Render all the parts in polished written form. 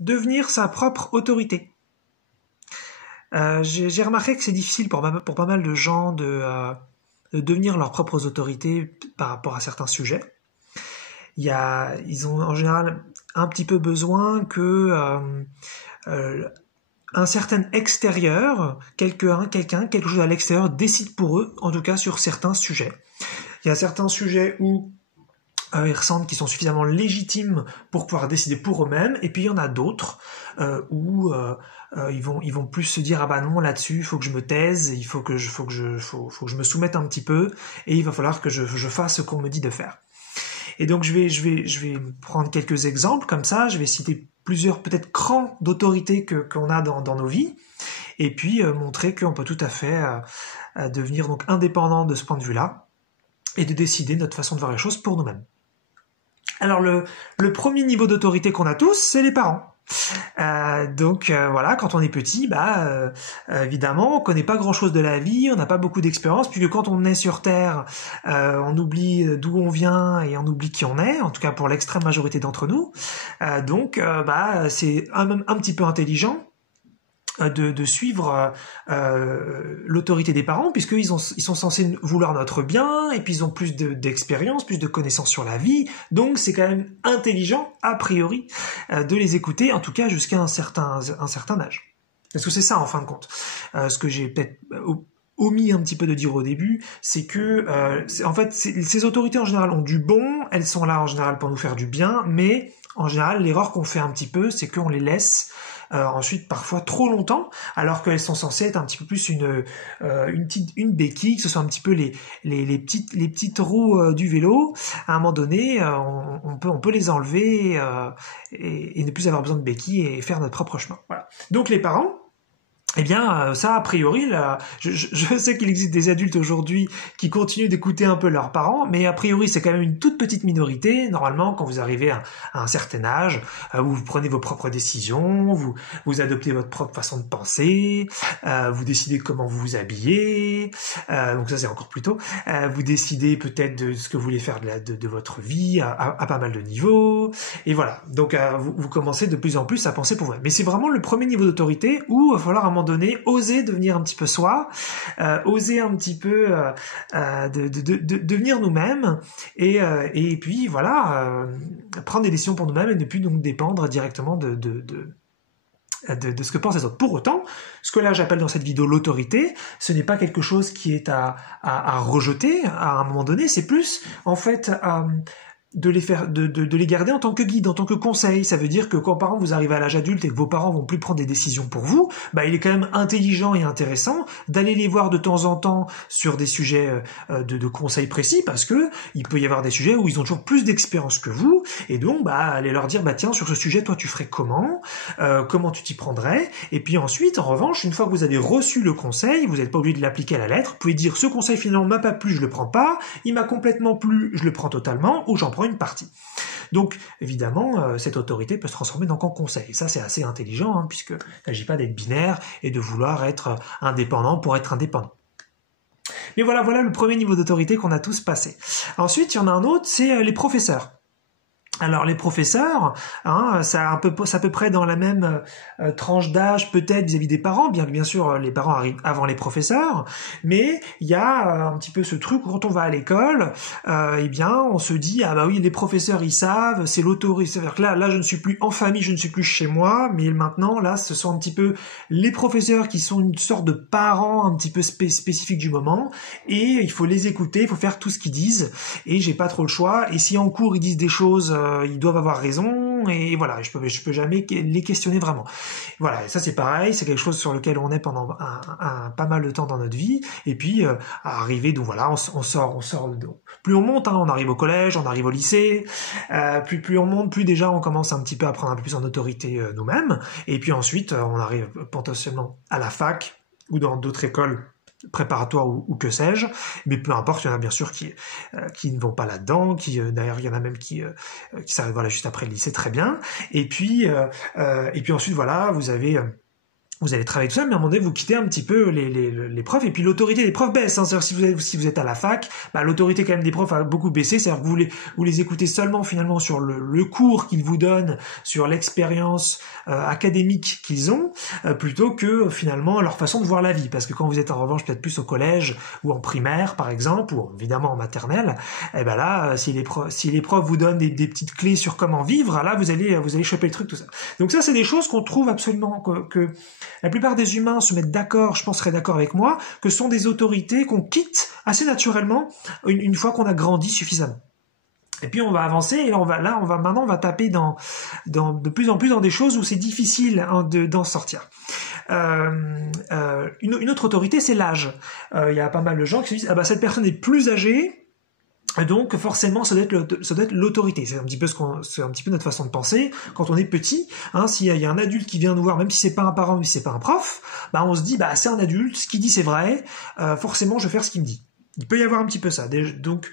devenir sa propre autorité. J'ai remarqué que c'est difficile pour pas mal de gens de devenir leurs propres autorités par rapport à certains sujets. Ils ont en général un petit peu besoin que un certain extérieur, quelqu'un, quelque chose à l'extérieur décide pour eux, en tout cas sur certains sujets. Il y a certains sujets où ils ressentent qu'ils sont suffisamment légitimes pour pouvoir décider pour eux-mêmes, et puis il y en a d'autres où ils vont plus se dire ah bah non, là-dessus il faut que je me taise, il faut que je me soumette un petit peu, et il va falloir que je fasse ce qu'on me dit de faire. Et donc je vais prendre quelques exemples comme ça, je vais citer plusieurs peut-être crans d'autorité qu'on a dans nos vies, et puis montrer qu'on peut tout à fait devenir donc indépendant de ce point de vue-là, et de décider notre façon de voir les choses pour nous-mêmes. Alors le premier niveau d'autorité qu'on a tous, c'est les parents. Donc voilà, quand on est petit, évidemment, on connaît pas grand-chose de la vie, on n'a pas beaucoup d'expérience, puisque quand on est sur Terre, on oublie d'où on vient et on oublie qui on est, en tout cas pour l'extrême majorité d'entre nous. Donc c'est un petit peu intelligent de suivre l'autorité des parents, puisqu'ils sont censés vouloir notre bien, et puis ils ont plus d'expérience, plus de connaissances sur la vie, donc c'est quand même intelligent, a priori, de les écouter, en tout cas jusqu'à un certain âge. Parce que c'est ça, en fin de compte. Ce que j'ai peut-être omis un petit peu de dire au début, c'est que en fait, ces autorités en général ont du bon, elles sont là en général pour nous faire du bien, mais en général, l'erreur qu'on fait un petit peu, c'est qu'on les laisse ensuite parfois trop longtemps, alors qu'elles sont censées être un petit peu plus une béquille, que ce soit un petit peu les petites roues du vélo. À un moment donné, on peut les enlever et ne plus avoir besoin de béquilles et faire notre propre chemin. Voilà. Donc les parents, eh bien, ça, a priori, là, je sais qu'il existe des adultes aujourd'hui qui continuent d'écouter un peu leurs parents, mais a priori, c'est quand même une toute petite minorité. Normalement, quand vous arrivez à un certain âge, où vous prenez vos propres décisions, vous adoptez votre propre façon de penser, vous décidez comment vous vous habillez, donc ça, c'est encore plus tôt. Vous décidez peut-être de ce que vous voulez faire de votre vie à pas mal de niveaux, et voilà. Donc, vous commencez de plus en plus à penser pour vous. Mais c'est vraiment le premier niveau d'autorité où il va falloir à un moment donné oser devenir un petit peu soi, oser un petit peu de devenir nous-mêmes, et puis voilà, prendre des décisions pour nous-mêmes et ne plus donc dépendre directement de ce que pensent les autres. Pour autant, ce que là j'appelle dans cette vidéo l'autorité, ce n'est pas quelque chose qui est à rejeter à un moment donné, c'est plus en fait de les garder en tant que guide, en tant que conseil. Ça veut dire que quand par exemple vous arrivez à l'âge adulte et que vos parents vont plus prendre des décisions pour vous, il est quand même intelligent et intéressant d'aller les voir de temps en temps sur des sujets de conseils précis, parce que il peut y avoir des sujets où ils ont toujours plus d'expérience que vous, et donc aller leur dire tiens, sur ce sujet toi tu ferais comment tu t'y prendrais, et puis ensuite en revanche, une fois que vous avez reçu le conseil, vous n'êtes pas obligé de l'appliquer à la lettre, vous pouvez dire ce conseil finalement m'a pas plu, je le prends pas, il m'a complètement plu, je le prends totalement, ou j'en prends une partie. Donc, évidemment, cette autorité peut se transformer donc en conseil. Et ça, c'est assez intelligent, puisque il ne s'agit pas d'être binaire et de vouloir être indépendant pour être indépendant. Mais voilà le premier niveau d'autorité qu'on a tous passé. Ensuite, il y en a un autre, c'est les professeurs. Alors les professeurs, c'est à peu près dans la même tranche d'âge peut-être vis-à-vis des parents, bien sûr les parents arrivent avant les professeurs, mais il y a un petit peu ce truc où quand on va à l'école, on se dit oui, les professeurs ils savent, c'est l'autorité, c'est-à-dire que là je ne suis plus en famille, je ne suis plus chez moi, mais maintenant là ce sont un petit peu les professeurs qui sont une sorte de parents un petit peu spécifiques du moment, et il faut les écouter, il faut faire tout ce qu'ils disent, et j'ai pas trop le choix, et si en cours ils disent des choses, ils doivent avoir raison, et voilà, je peux jamais les questionner vraiment. Voilà, et ça c'est pareil, c'est quelque chose sur lequel on est pendant pas mal de temps dans notre vie, et puis à arriver, donc voilà, on sort plus on monte, on arrive au collège, on arrive au lycée, plus on monte, plus déjà on commence un petit peu à prendre un peu plus en autorité nous-mêmes, et puis ensuite on arrive potentiellement à la fac, ou dans d'autres écoles préparatoire ou que sais-je, mais peu importe, il y en a bien sûr qui ne vont pas là-dedans, d'ailleurs il y en a même qui s'arrêtent juste après le lycée, très bien, et puis ensuite voilà, vous avez vous allez travailler tout ça, mais à un moment donné, vous quittez un petit peu les profs, et puis l'autorité des profs baisse. Hein. C'est-à-dire si vous êtes à la fac, l'autorité quand même des profs a beaucoup baissé. C'est-à-dire que vous les écoutez seulement finalement sur le cours qu'ils vous donnent, sur l'expérience académique qu'ils ont, plutôt que finalement leur façon de voir la vie. Parce que quand vous êtes en revanche peut-être plus au collège ou en primaire par exemple, ou évidemment en maternelle, et ben là, si les profs vous donnent des petites clés sur comment vivre, là vous allez choper le truc, tout ça. Donc ça, c'est des choses qu'on trouve absolument que la plupart des humains se mettent d'accord, je pense seraient d'accord avec moi, que ce sont des autorités qu'on quitte assez naturellement une fois qu'on a grandi suffisamment. Et puis on va avancer, et maintenant on va taper dans de plus en plus dans des choses où c'est difficile d'en sortir. Une autre autorité, c'est l'âge. Il y a pas mal de gens qui se disent cette personne est plus âgée, donc forcément ça doit être l'autorité. C'est un petit peu notre façon de penser quand on est petit. Hein, s'il y a un adulte qui vient nous voir, même si c'est pas un parent, même si c'est pas un prof, on se dit c'est un adulte, ce qu'il dit c'est vrai, forcément je vais faire ce qu'il me dit. Il peut y avoir un petit peu ça. Donc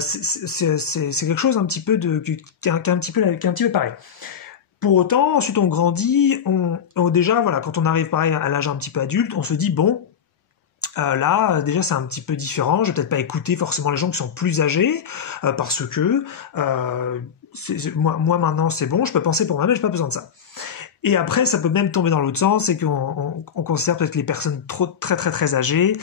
c'est quelque chose un petit peu qui est un petit peu pareil. Pour autant, ensuite on grandit, déjà voilà, quand on arrive pareil à l'âge un petit peu adulte, on se dit bon. Là, déjà, c'est un petit peu différent. Je vais peut-être pas écouter forcément les gens qui sont plus âgés, parce que moi maintenant c'est bon, je peux penser pour moi-même, j'ai pas besoin de ça. Et après, ça peut même tomber dans l'autre sens, c'est qu'on considère peut-être que les personnes très très très âgées,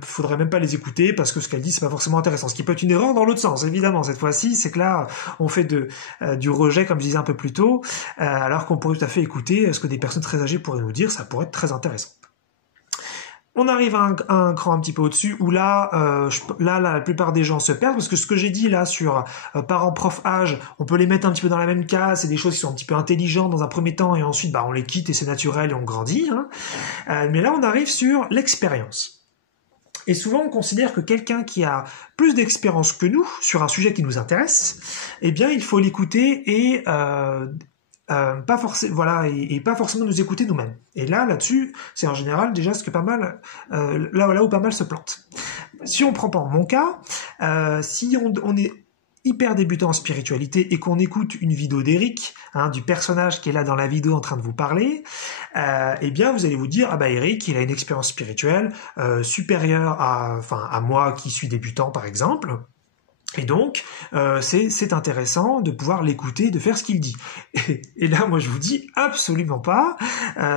faudrait même pas les écouter parce que ce qu'elles disent c'est pas forcément intéressant. Ce qui peut être une erreur dans l'autre sens, évidemment. Cette fois-ci, c'est que là, on fait du rejet, comme je disais un peu plus tôt, alors qu'on pourrait tout à fait écouter ce que des personnes très âgées pourraient nous dire. Ça pourrait être très intéressant. On arrive à un cran un petit peu au-dessus où là, la plupart des gens se perdent parce que ce que j'ai dit là sur parents, prof, âge, on peut les mettre un petit peu dans la même case. C'est des choses qui sont un petit peu intelligentes dans un premier temps et ensuite on les quitte et c'est naturel et on grandit. Hein. Mais là, on arrive sur l'expérience. Et souvent, on considère que quelqu'un qui a plus d'expérience que nous sur un sujet qui nous intéresse, eh bien, il faut l'écouter et pas forcément nous écouter nous-mêmes. Et là-dessus, c'est en général déjà ce que pas mal, là où pas mal se plante. Si on prend pas mon cas, si on est hyper débutant en spiritualité et qu'on écoute une vidéo d'Eric, du personnage qui est là dans la vidéo en train de vous parler, eh bien vous allez vous dire Eric, il a une expérience spirituelle supérieure à moi qui suis débutant par exemple. Et donc, c'est intéressant de pouvoir l'écouter, de faire ce qu'il dit. Et là, moi, je vous dis absolument pas.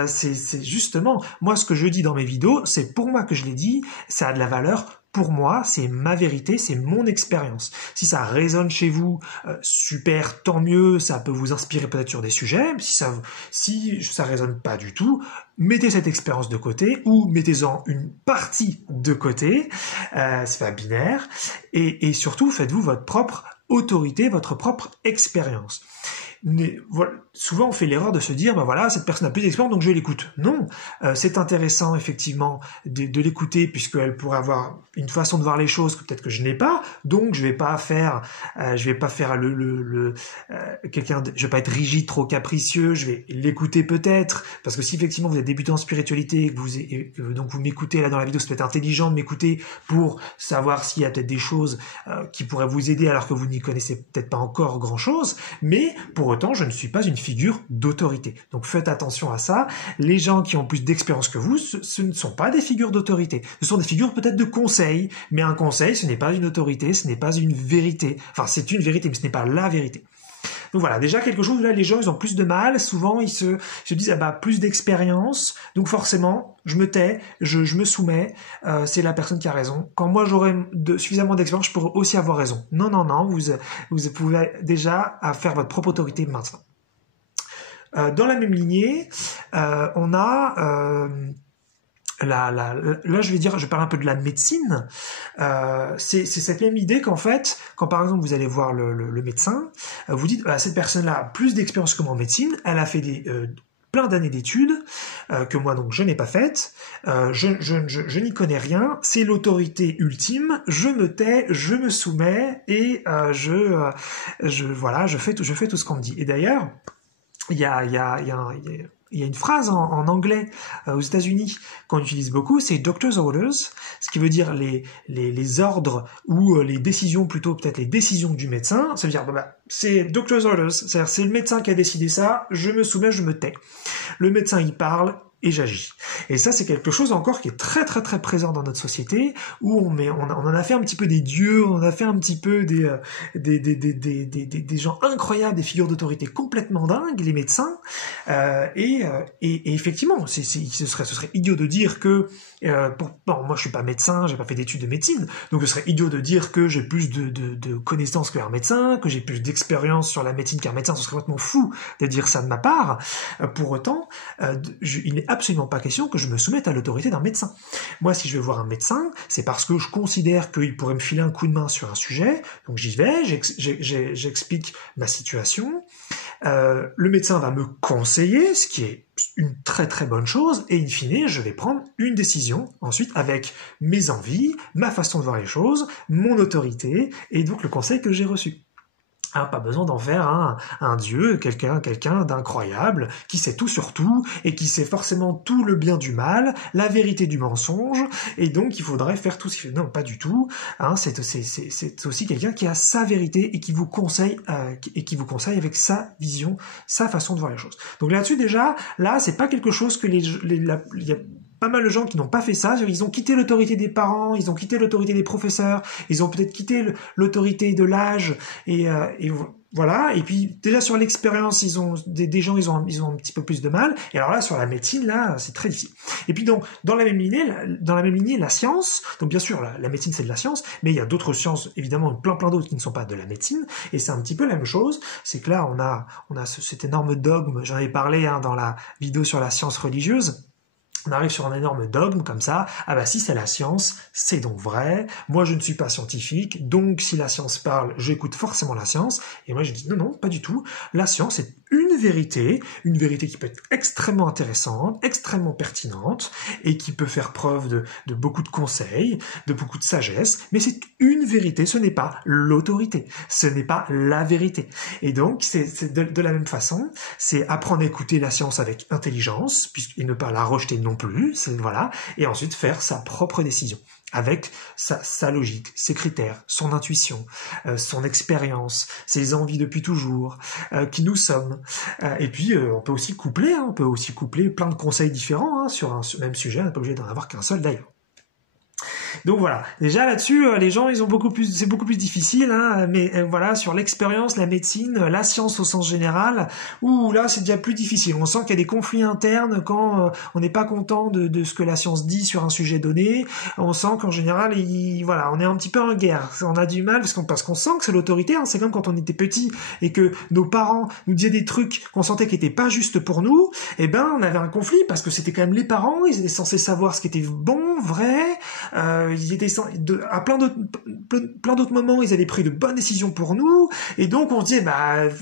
C'est justement, moi, ce que je dis dans mes vidéos, c'est pour moi que je l'ai dit, ça a de la valeur. Pour moi, c'est ma vérité, c'est mon expérience. Si ça résonne chez vous, super, tant mieux, ça peut vous inspirer peut-être sur des sujets. Si ça résonne pas du tout, mettez cette expérience de côté ou mettez-en une partie de côté. C'est pas binaire. Et surtout, faites-vous votre propre autorité, votre propre expérience. Mais voilà, souvent on fait l'erreur de se dire cette personne a plus d'expérience donc je l'écoute. Non, c'est intéressant effectivement de l'écouter puisqu'elle pourrait avoir une façon de voir les choses que peut-être que je n'ai pas, donc je vais pas faire je vais pas être rigide, trop capricieux, je vais l'écouter peut-être parce que si effectivement vous êtes débutant en spiritualité et que donc vous m'écoutez là dans la vidéo, c'est peut-être intelligent de m'écouter pour savoir s'il y a peut-être des choses qui pourraient vous aider alors que vous n'y connaissez peut-être pas encore grand-chose, mais pour autant, je ne suis pas une figure d'autorité. Donc faites attention à ça. Les gens qui ont plus d'expérience que vous, ce ne sont pas des figures d'autorité. Ce sont des figures peut-être de conseil, mais un conseil, ce n'est pas une autorité, ce n'est pas une vérité. Enfin, c'est une vérité, mais ce n'est pas la vérité. Donc voilà, déjà quelque chose où là les gens ils ont plus de mal, souvent ils se disent plus d'expérience, donc forcément je me tais, je me soumets, c'est la personne qui a raison. Quand moi j'aurai suffisamment d'expérience, je pourrai aussi avoir raison. Non, vous pouvez déjà faire votre propre autorité maintenant. Dans la même lignée, on a là je parle un peu de la médecine. C'est cette même idée qu'en fait, quand par exemple vous allez voir le médecin, vous dites cette personne-là a plus d'expérience que moi en médecine, elle a fait plein d'années d'études que moi donc je n'ai pas faites, je n'y connais rien, c'est l'autorité ultime, je me tais, je me soumets et je fais tout ce qu'on me dit. Et d'ailleurs, il y a une phrase en anglais aux États-Unis qu'on utilise beaucoup, c'est doctor's orders, ce qui veut dire les ordres ou les décisions, plutôt peut-être les décisions du médecin. Ça veut dire c'est doctor's orders, c'est-à-dire c'est le médecin qui a décidé ça, je me soumets, je me tais. le médecin il parle, et j'agis. Et ça, c'est quelque chose encore qui est très très très présent dans notre société, où on en a fait un petit peu des dieux, on en a fait un petit peu des gens incroyables, des figures d'autorité complètement dingues, les médecins. Et effectivement, ce serait idiot de dire que bon, moi je suis pas médecin, j'ai pas fait d'études de médecine, donc ce serait idiot de dire que j'ai plus de connaissances qu'un médecin, que j'ai plus d'expérience sur la médecine qu'un médecin. Ce serait complètement fou de dire ça de ma part. Pour autant, il n'est absolument pas question que je me soumette à l'autorité d'un médecin. Moi, si je vais voir un médecin, c'est parce que je considère qu'il pourrait me filer un coup de main sur un sujet, donc j'y vais, j'explique ma situation, le médecin va me conseiller, ce qui est une très très bonne chose, et in fine, je vais prendre une décision, ensuite, avec mes envies, ma façon de voir les choses, mon autorité, et donc le conseil que j'ai reçu. Hein, pas besoin d'en faire un dieu, quelqu'un d'incroyable, qui sait tout sur tout, et qui sait forcément tout le bien du mal, la vérité du mensonge, et donc il faudrait faire tout ce qu'il fait. Non, pas du tout. Hein, c'est aussi quelqu'un qui a sa vérité et qui vous conseille avec sa vision, sa façon de voir les choses. Donc là-dessus déjà, là c'est pas quelque chose que il y a pas mal de gens qui n'ont pas fait ça, ils ont quitté l'autorité des parents, ils ont quitté l'autorité des professeurs, ils ont peut-être quitté l'autorité de l'âge, et voilà, et puis déjà sur l'expérience, ils ont des gens, ils ont un petit peu plus de mal, et alors là sur la médecine, là c'est très difficile. Et puis donc dans la même lignée, la science, donc bien sûr la médecine c'est de la science, mais il y a d'autres sciences, évidemment plein d'autres qui ne sont pas de la médecine, et c'est un petit peu la même chose, c'est que là on a cet énorme dogme, j'en ai parlé dans la vidéo sur la science religieuse. On arrive sur un énorme dogme comme ça, ah bah si c'est la science, c'est donc vrai, moi je ne suis pas scientifique, donc si la science parle, j'écoute forcément la science, et moi je dis non, pas du tout, la science est une vérité qui peut être extrêmement intéressante, extrêmement pertinente, et qui peut faire preuve de beaucoup de conseils, de beaucoup de sagesse, mais c'est une vérité, ce n'est pas l'autorité, ce n'est pas la vérité. Et donc, c'est de la même façon, c'est apprendre à écouter la science avec intelligence, et ne pas la rejeter non plus, voilà, et ensuite faire sa propre décision avec sa logique, ses critères, son intuition, son expérience, ses envies depuis toujours, qui nous sommes. Et puis on peut aussi coupler plein de conseils différents sur un même sujet, on n'est pas obligé d'en avoir qu'un seul d'ailleurs. Donc voilà, déjà là-dessus, les gens, c'est beaucoup plus difficile, mais voilà, sur l'expérience, la médecine, la science au sens général, où là c'est déjà plus difficile. On sent qu'il y a des conflits internes quand on n'est pas content de ce que la science dit sur un sujet donné. On sent qu'en général, voilà, on est un petit peu en guerre. On a du mal parce qu'on sent que c'est l'autorité. C'est comme quand on était petit et que nos parents nous disaient des trucs qu'on sentait qui n'étaient pas justes pour nous. Eh ben, on avait un conflit parce que c'était quand même les parents. Ils étaient censés savoir ce qui était bon, vrai. Ils étaient à plein d'autres moments, ils avaient pris de bonnes décisions pour nous, et donc on se disait,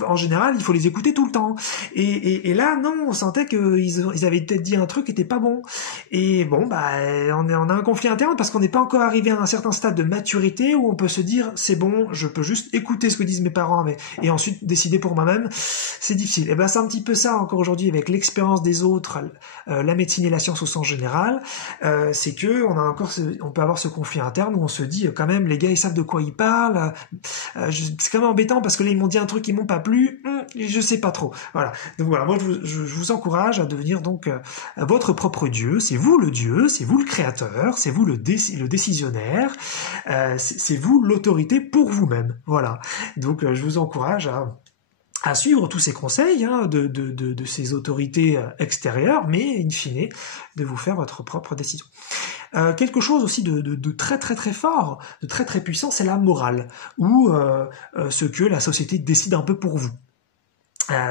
en général, il faut les écouter tout le temps. Et là, non, on sentait qu'ils avaient peut-être dit un truc qui était pas bon. Et bon, on a un conflit interne parce qu'on n'est pas encore arrivé à un certain stade de maturité où on peut se dire, c'est bon, je peux juste écouter ce que disent mes parents, et ensuite décider pour moi-même. C'est difficile. Et c'est un petit peu ça encore aujourd'hui avec l'expérience des autres, la médecine et la science au sens général. C'est que on peut avoir ce conflit interne où on se dit quand même, les gars ils savent de quoi ils parlent, c'est quand même embêtant parce que là ils m'ont dit un truc qui m'ont pas plu, je sais pas trop. Voilà. Donc voilà, moi je vous encourage à devenir donc votre propre dieu, c'est vous le dieu, c'est vous le créateur, c'est vous le décisionnaire, c'est vous l'autorité pour vous-même. Voilà. Donc je vous encourage à suivre tous ces conseils de ces autorités extérieures, mais in fine, de vous faire votre propre décision. Quelque chose aussi de très très très fort, de très très puissant, c'est la morale, ou ce que la société décide un peu pour vous.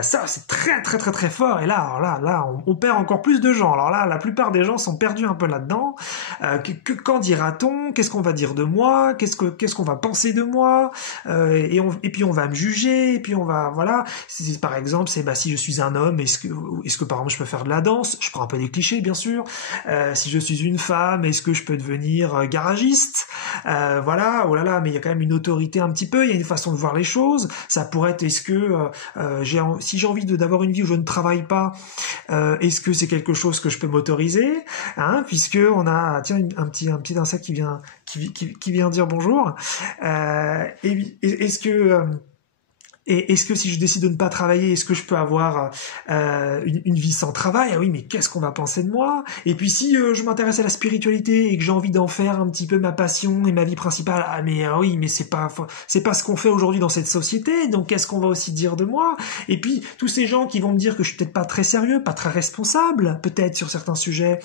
Ça c'est très très très très fort, et là on perd encore plus de gens. Alors là la plupart des gens sont perdus un peu là-dedans. Qu'en dira-t-on, qu'est-ce qu'on va dire de moi, qu'est-ce qu'on va penser de moi, et puis on va me juger, et puis on va, voilà, par exemple si je suis un homme, est-ce que par exemple je peux faire de la danse, je prends un peu des clichés bien sûr, si je suis une femme, est-ce que je peux devenir garagiste, voilà, oh là là, mais il y a quand même une autorité un petit peu, il y a une façon de voir les choses. Ça pourrait être, est-ce que si j'ai envie d'avoir une vie où je ne travaille pas, est-ce que c'est quelque chose que je peux m'autoriser, puisque on a un petit insecte qui vient dire bonjour, et est-ce que Et est-ce que si je décide de ne pas travailler, est-ce que je peux avoir une vie sans travail? Ah oui, mais qu'est-ce qu'on va penser de moi? Et puis si je m'intéresse à la spiritualité et que j'ai envie d'en faire un petit peu ma passion et ma vie principale, ah mais oui, mais c'est pas ce qu'on fait aujourd'hui dans cette société, donc qu'est-ce qu'on va aussi dire de moi? Et puis tous ces gens qui vont me dire que je suis peut-être pas très sérieux, pas très responsable, peut-être sur certains sujets.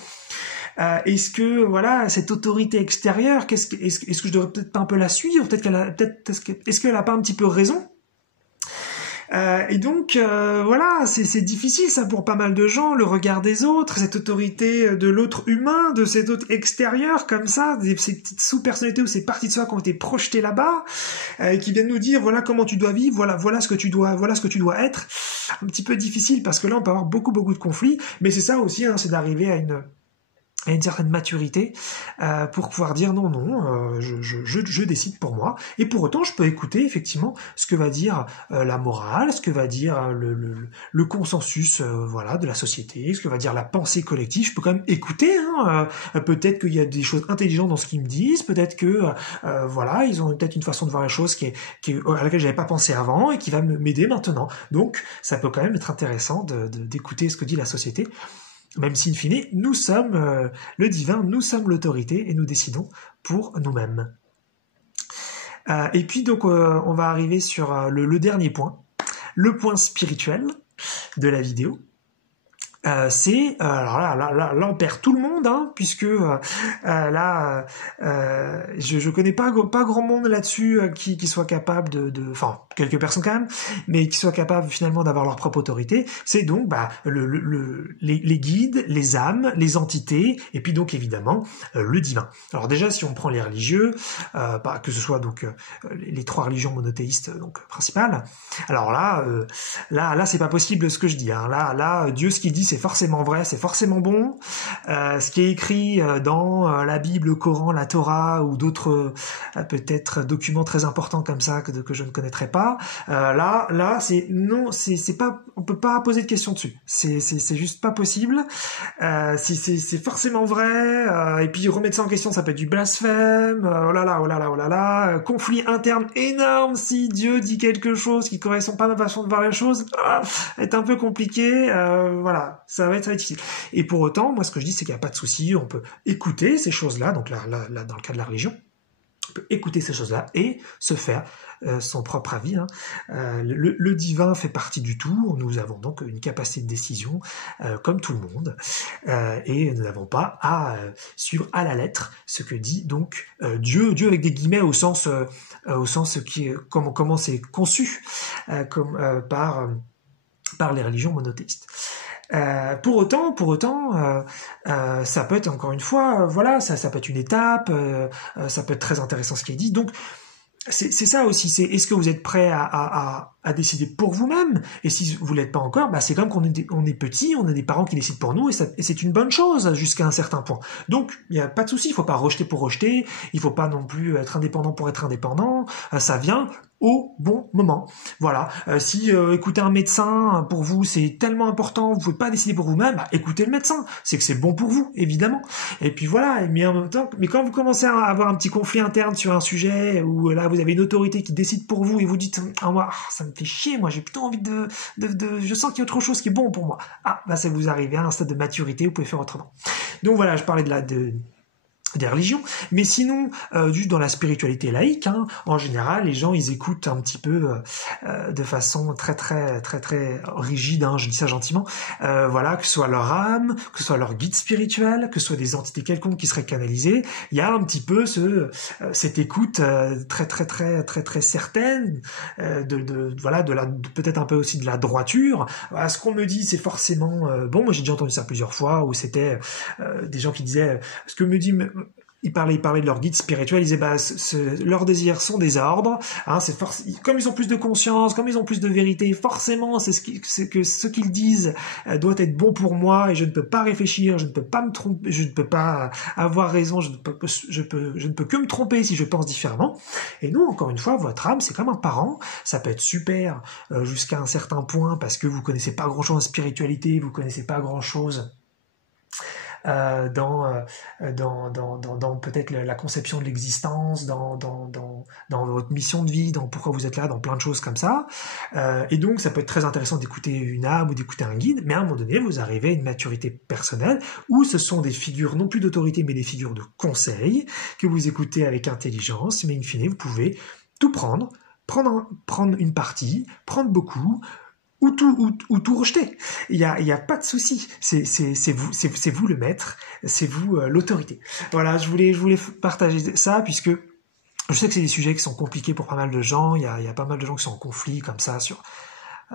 Est-ce que voilà cette autorité extérieure, est-ce que je devrais peut-être pas un peu la suivre? Est-ce qu'elle a pas un petit peu raison? Et donc voilà, c'est difficile ça pour pas mal de gens, le regard des autres, cette autorité de l'autre humain, de cet autre extérieur comme ça, ces petites sous-personnalités ou ces parties de soi qui ont été projetées là-bas, qui viennent nous dire voilà comment tu dois vivre, voilà ce que tu dois être. Un petit peu difficile parce que là on peut avoir beaucoup de conflits, mais c'est ça aussi, hein, c'est d'arriver à une certaine maturité pour pouvoir dire non, je décide pour moi. Et pour autant, je peux écouter effectivement ce que va dire la morale, ce que va dire le consensus voilà de la société, ce que va dire la pensée collective. Je peux quand même écouter. Peut-être qu'il y a des choses intelligentes dans ce qu'ils me disent. Peut-être que voilà, ils ont peut-être une façon de voir les choses à laquelle j'avais pas pensé avant et qui va m'aider maintenant. Donc, ça peut quand même être intéressant d'écouter ce que dit la société. Même si, in fine, nous sommes le divin, nous sommes l'autorité et nous décidons pour nous-mêmes. Et puis donc, on va arriver sur le dernier point, le point spirituel de la vidéo. C'est alors là on perd tout le monde, hein, puisque là je connais pas grand monde là-dessus qui soit capable enfin quelques personnes quand même, mais qui soient capables finalement d'avoir leur propre autorité. C'est donc les guides, les âmes, les entités, et puis donc évidemment le divin. Alors déjà si on prend les religieux, que ce soit donc les trois religions monothéistes donc principales, alors là c'est pas possible ce que je dis, hein. Là Dieu ce qu'il dit c'est forcément vrai, c'est forcément bon. Ce qui est écrit dans la Bible, le Coran, la Torah ou d'autres peut-être documents très importants comme ça que je ne connaîtrais pas. Là, c'est pas, on peut pas poser de questions dessus. C'est juste pas possible. C'est forcément vrai. Et puis remettre ça en question, ça peut être du blasphème. Oh là là. Conflit interne énorme si Dieu dit quelque chose qui correspond pas à ma façon de voir les choses. Est un peu compliqué. Voilà. Ça va être difficile. Et pour autant, moi, ce que je dis, c'est qu'il n'y a pas de souci. On peut écouter ces choses-là. Donc là, dans le cas de la religion, on peut écouter ces choses-là et se faire son propre avis. Hein. Le divin fait partie du tout. Nous avons donc une capacité de décision comme tout le monde. Et nous n'avons pas à suivre à la lettre ce que dit donc Dieu avec des guillemets au sens qui comment c'est conçu par les religions monothéistes. Pour autant, ça peut être encore une fois, voilà, ça peut être une étape, ça peut être très intéressant ce qui est dit. Donc c'est ça aussi, c'est est-ce que vous êtes prêt à décider pour vous-même? Et si vous l'êtes pas encore, c'est comme qu'on est petit, on a des parents qui décident pour nous et c'est une bonne chose jusqu'à un certain point. Donc il y a pas de souci, il faut pas rejeter pour rejeter, il faut pas non plus être indépendant pour être indépendant, ça vient au bon moment. Voilà. Si écouter un médecin pour vous c'est tellement important, vous pouvez pas décider pour vous-même, écoutez le médecin. C'est que c'est bon pour vous, évidemment. Et puis voilà. Mais en même temps, quand vous commencez à avoir un petit conflit interne sur un sujet où là vous avez une autorité qui décide pour vous et vous dites moi ça me fait chier, moi j'ai plutôt envie de je sens qu'il y a autre chose qui est bon pour moi. Ça vous arrive à un stade de maturité, vous pouvez faire autrement. Donc voilà, je parlais des religions, mais sinon juste dans la spiritualité laïque, hein, en général les gens ils écoutent un petit peu de façon très rigide, hein, je dis ça gentiment, voilà, que ce soit leur âme, que ce soit leur guide spirituel, que ce soit des entités quelconques qui seraient canalisées, il y a un petit peu cette écoute très certaine peut-être un peu aussi de la droiture. Ce qu'on me dit c'est forcément bon. Moi j'ai déjà entendu ça plusieurs fois où c'était des gens qui disaient ce que me dit ils parlaient de leur guide spirituel, ils disaient leurs désirs sont des ordres, hein, comme ils ont plus de conscience, comme ils ont plus de vérité, forcément c'est ce qu'ils disent doit être bon pour moi et je ne peux pas réfléchir, je ne peux pas me tromper, je ne peux pas avoir raison, je ne peux que me tromper si je pense différemment. Et nous, encore une fois, votre âme c'est comme un parent, ça peut être super jusqu'à un certain point parce que vous connaissez pas grand chose en spiritualité, vous connaissez pas grand chose dans peut-être la conception de l'existence, dans votre mission de vie, dans pourquoi vous êtes là, dans plein de choses comme ça. Et donc, ça peut être très intéressant d'écouter une âme ou d'écouter un guide, mais à un moment donné, vous arrivez à une maturité personnelle où ce sont des figures, non plus d'autorité, mais des figures de conseil que vous écoutez avec intelligence, mais in fine, vous pouvez tout prendre une partie, prendre beaucoup, ou tout rejeter. Il y a pas de souci. C'est vous le maître, c'est vous l'autorité. Voilà, je voulais partager ça puisque je sais que c'est des sujets qui sont compliqués pour pas mal de gens. Il y a pas mal de gens qui sont en conflit comme ça sur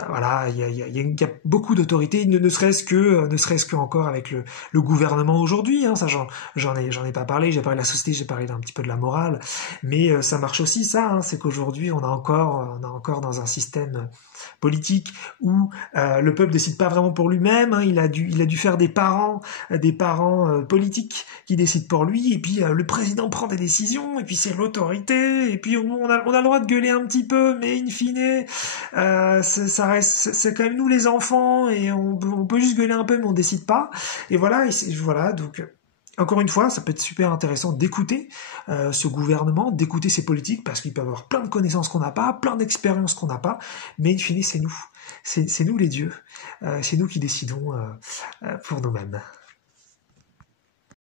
voilà, il y a beaucoup d'autorités, ne serait-ce que encore avec le gouvernement aujourd'hui. Hein, ça, j'en ai pas parlé. J'ai parlé de la société, j'ai parlé d'un petit peu de la morale, mais ça marche aussi ça. Hein, c'est qu'aujourd'hui, on a encore dans un système politique où le peuple décide pas vraiment pour lui-même. Hein, il a dû faire des parents politiques qui décident pour lui, et puis le président prend des décisions, et puis c'est l'autorité, et puis on a le droit de gueuler un petit peu, mais in fine, c'est quand même nous les enfants, et on peut juste gueuler un peu, mais on décide pas. Et voilà, donc encore une fois, ça peut être super intéressant d'écouter ce gouvernement, d'écouter ces politiques, parce qu'ils peuvent avoir plein de connaissances qu'on n'a pas, plein d'expériences qu'on n'a pas, mais in fine, c'est nous les dieux, c'est nous qui décidons pour nous-mêmes.